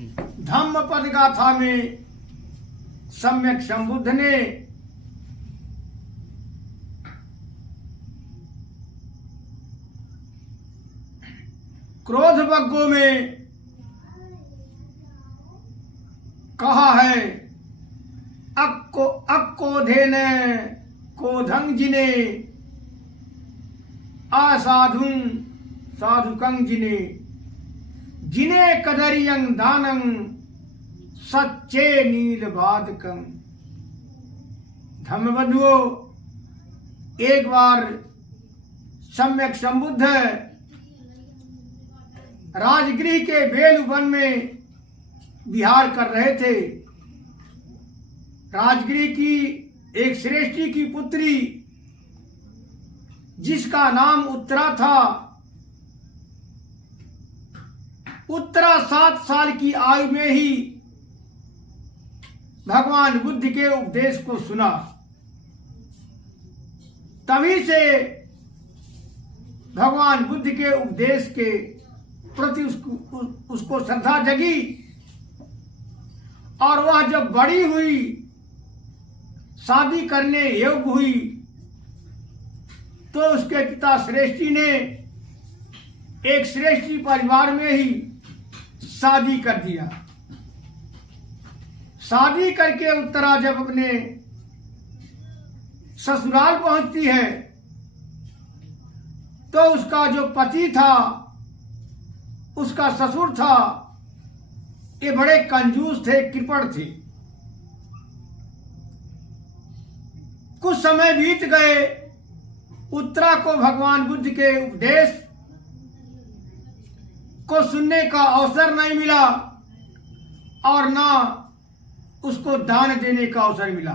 धम्म पद गाथा में सम्यक संबुद्ध ने क्रोध बग्गो में कहा है, अक्को धेने कोधंग जिने असाधुं साधुकं जिने जिने कदरियं दानं सच्चे नील बादकं। धम्मबंधुओं, एक बार सम्यक संबुद्ध राजगृह के बेल वन में विहार कर रहे थे। राजगृह की एक श्रेष्ठी की पुत्री जिसका नाम उत्तरा था, उत्तरा 7 साल की आयु में ही भगवान बुद्ध के उपदेश को सुना। तभी से भगवान बुद्ध के उपदेश के प्रति उसको श्रद्धा जगी और वह जब बड़ी हुई, शादी करने योग्य हुई, तो उसके पिता श्रेष्ठी ने एक श्रेष्ठी परिवार में ही शादी कर दिया। शादी करके उत्तरा जब अपने ससुराल पहुंचती है तो उसका जो पति था, उसका ससुर था, ये बड़े कंजूस थे, कृपण थे। कुछ समय बीत गए, उत्तरा को भगवान बुद्ध के उपदेश को सुनने का अवसर नहीं मिला और ना उसको दान देने का अवसर मिला।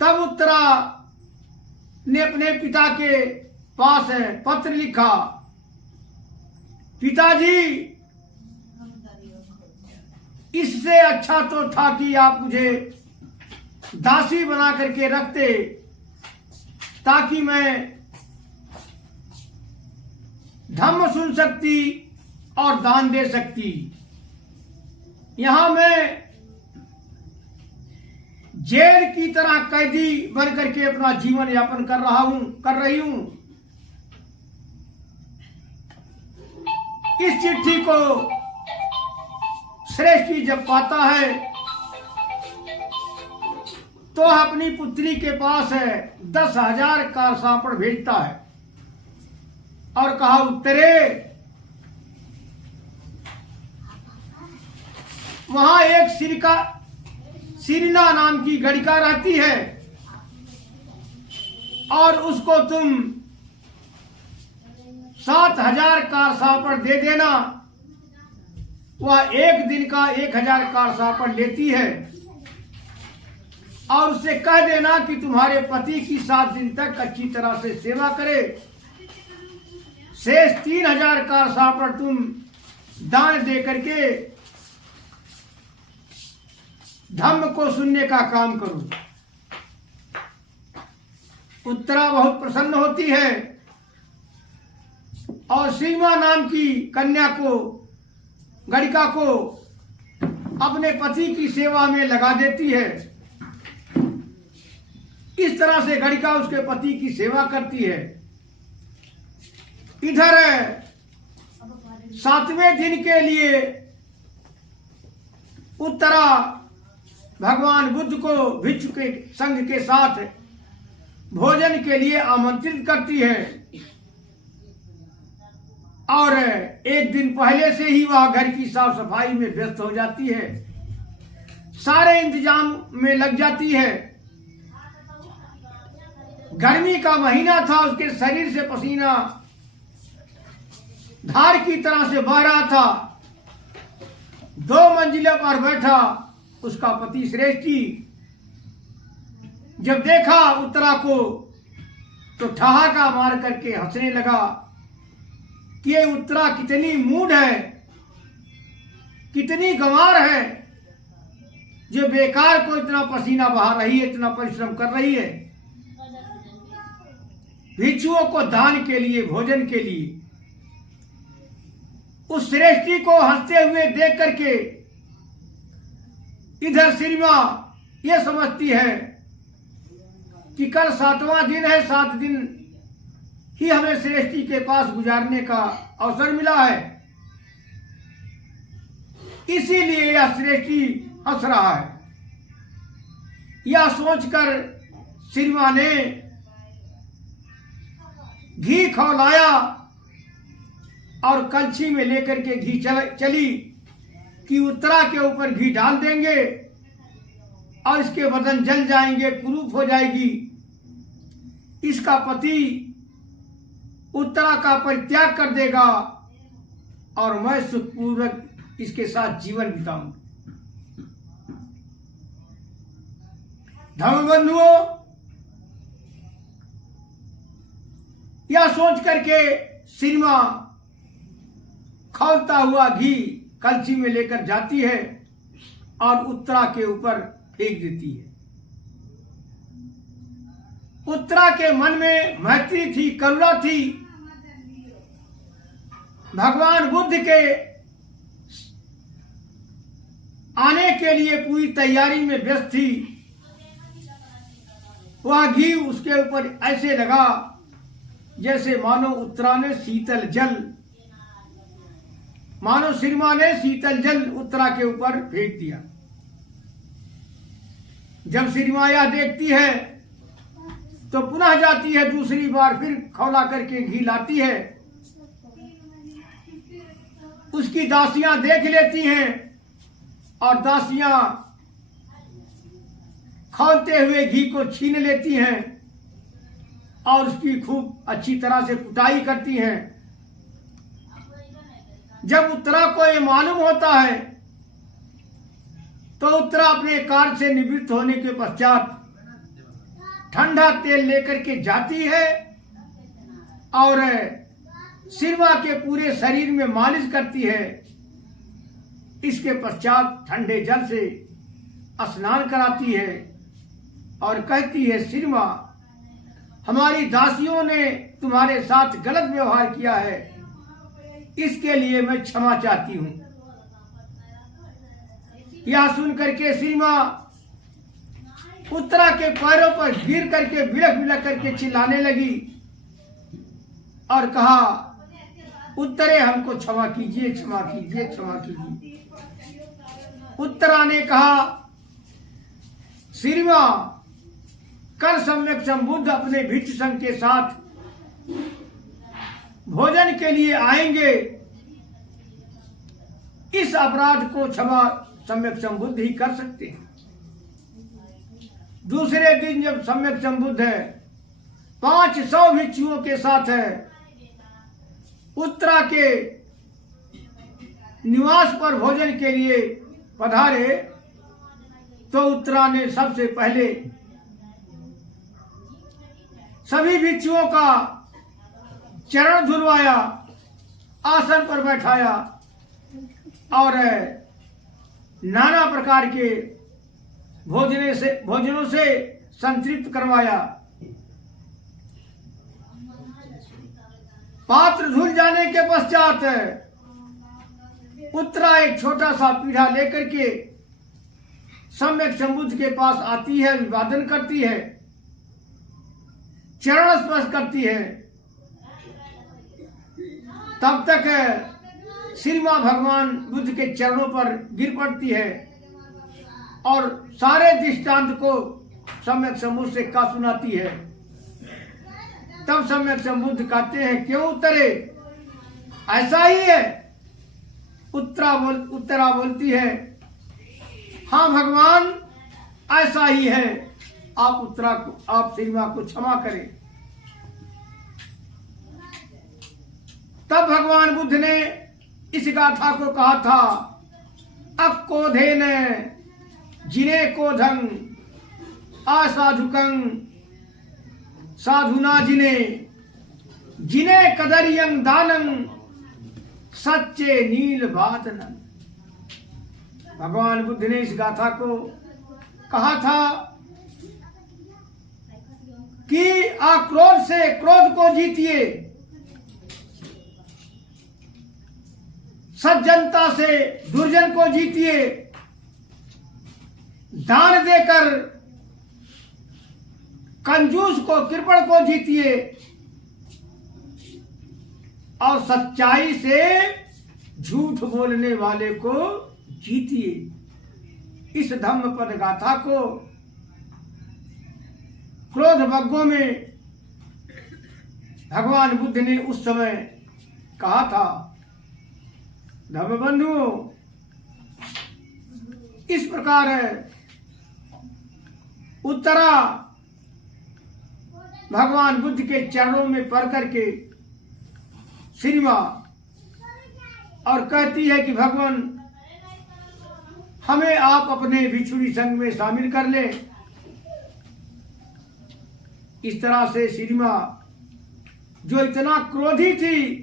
तब उत्तरा ने अपने पिता के पास पत्र लिखा, पिताजी, इससे अच्छा तो था कि आप मुझे दासी बना करके रखते ताकि मैं धम्म सुन सकती और दान दे सकती। यहां मैं जेल की तरह कैदी बन करके अपना जीवन यापन कर रही हूं। इस चिट्ठी को श्रेष्ठी जब पाता है तो अपनी पुत्री के पास 10,000 कारसापड़ भेजता है और कहा, उत्तरे, वहां एक सिरना नाम की गड़िका रहती है और उसको तुम 7,000 कारसापड़ दे देना। वह एक दिन का 1,000 कारसापड़ लेती है और उससे कह देना कि तुम्हारे पति की 7 दिन तक अच्छी तरह से सेवा करे, शेष 3,000 कारसापड़ तुम दान दे करके धम्म को सुनने का काम करो। उत्तरा बहुत प्रसन्न होती है और सीमा नाम की कन्या को, गड़िका को अपने पति की सेवा में लगा देती है। इस तरह से गड़िका उसके पति की सेवा करती है। इधर 7वें दिन के लिए उत्तरा भगवान बुद्ध को भिक्षु के संघ के साथ भोजन के लिए आमंत्रित करती है और एक दिन पहले से ही वह घर की साफ सफाई में व्यस्त हो जाती है, सारे इंतजाम में लग जाती है। गर्मी का महीना था, उसके शरीर से पसीना धार की तरह से बह रहा था। 2 मंजिलों पर बैठा उसका पति श्रेष्ठी जब देखा उत्तरा को तो ठहाका मार करके हंसने लगा कि ये उत्तरा कितनी मूढ़ है, कितनी गंवार है, जो बेकार को इतना पसीना बहा रही है, इतना परिश्रम कर रही है भिक्षुओं को दान के लिए, भोजन के लिए। उस श्रेष्ठी को हंसते हुए देख करके इधर श्रीमा ये समझती है कि कल 7वां दिन है, 7 दिन ही हमें श्रेष्ठी के पास गुजारने का अवसर मिला है, इसीलिए यह श्रेष्ठी हंस रहा है। यह सोचकर श्रीमा ने घी खौलाया और कलछी में लेकर के घी चली कि उत्तरा के ऊपर घी डाल देंगे और इसके बदन जल जाएंगे, कुरूप हो जाएगी, इसका पति उत्तरा का परित्याग कर देगा और मैं सुखपूर्वक इसके साथ जीवन बिताऊंगा। धर्म बंधुओं, यह सोच करके श्रीमा खौलता हुआ घी कलछी में लेकर जाती है और उत्तरा के ऊपर फेंक देती है। उत्तरा के मन में मैत्री थी, करुणा थी, भगवान बुद्ध के आने के लिए पूरी तैयारी में व्यस्त थी। वह घी उसके ऊपर ऐसे लगा जैसे मानो उत्तरा ने शीतल जल, मानो श्रीमा ने शीतल जल उत्तरा के ऊपर फेंक दिया। जब श्रीमा यह देखती है तो पुनः जाती है, दूसरी बार फिर खौला करके घी लाती है। उसकी दासियां देख लेती हैं और दासियां खौलते हुए घी को छीन लेती हैं और उसकी खूब अच्छी तरह से कुटाई करती हैं। जब उत्तरा को ये मालूम होता है तो उत्तरा अपने कार्य से निवृत्त होने के पश्चात ठंडा तेल लेकर के जाती है और श्रीमा के पूरे शरीर में मालिश करती है। इसके पश्चात ठंडे जल से स्नान कराती है और कहती है, श्रीमा, हमारी दासियों ने तुम्हारे साथ गलत व्यवहार किया है, इसके लिए मैं क्षमा चाहती हूं। यह सुनकर के श्रीमा उत्तरा के पैरों पर गिर करके बिलख बिलख करके चिल्लाने लगी और कहा, उत्तरे, हमको क्षमा कीजिए, क्षमा कीजिए, क्षमा कीजिए। उत्तरा ने कहा, श्रीमा, कल सम्यक संबुद्ध अपने भिक्षु संघ के साथ भोजन के लिए आएंगे, इस अपराध को क्षमा सम्यक संबुद्ध ही कर सकते हैं। दूसरे दिन जब सम्यक संबुद्ध है 500 भिक्षुओं के साथ है उत्तरा के निवास पर भोजन के लिए पधारे, तो उत्तरा ने सबसे पहले सभी भिक्षुओं का चरण धुलवाया, आसन पर बैठाया और नाना प्रकार के भोजनों से संतृप्त करवाया। पात्र धुल जाने के पश्चात उत्तरा एक छोटा सा पीढ़ा लेकर के सम्यक संबुद्ध के पास आती है, अभिवादन करती है, चरण स्पर्श करती है। तब तक श्रीमा भगवान बुद्ध के चरणों पर गिर पड़ती है और सारे दृष्टांत को सम्यक संबुद्ध से कहा सुनाती है। तब सम्यक संबुद्ध कहते हैं, क्यों उत्तरे, ऐसा ही है? उत्तरा बोलती है, हाँ भगवान, ऐसा ही है, आप श्रीमा को क्षमा करें। तब भगवान बुद्ध ने इस गाथा को कहा था, अक्कोधेन जिने कोधं असाधुकं साधुना जिने जिने कदरियं दानं सच्चे नील बादनं। भगवान बुद्ध ने इस गाथा को कहा था कि आक्रोध से क्रोध को जीतिए, सज्जनता से दुर्जन को जीतिए, दान देकर कंजूस को, कृपण को जीतिए और सच्चाई से झूठ बोलने वाले को जीतिए। इस धम्म पद गाथा को क्रोध भग्गों में भगवान बुद्ध ने उस समय कहा था। धर्म बंधुओं, इस प्रकार उत्तरा भगवान बुद्ध के चरणों में पड़ करके श्री मां और कहती है कि भगवान हमें आप अपने भिक्षुणी संघ में शामिल कर ले। इस तरह से श्री मां जो इतना क्रोधी थी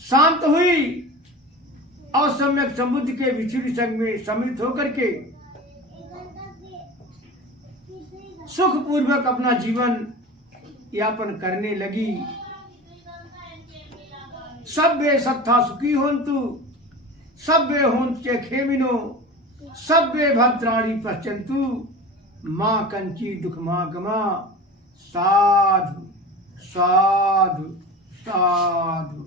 शांत हुई और सम्यक संबुद्ध के भिक्षुणी संघ में सम्मिलित होकर के सुख पूर्वक अपना जीवन यापन करने लगी। सभ्य सत्था सुखी होन्तु, सभ्य होन्त्य खेमिनो, सभ्य भद्राणि पश्यन्तु, मां कंची दुख मां गमा। साधु साधु साधु।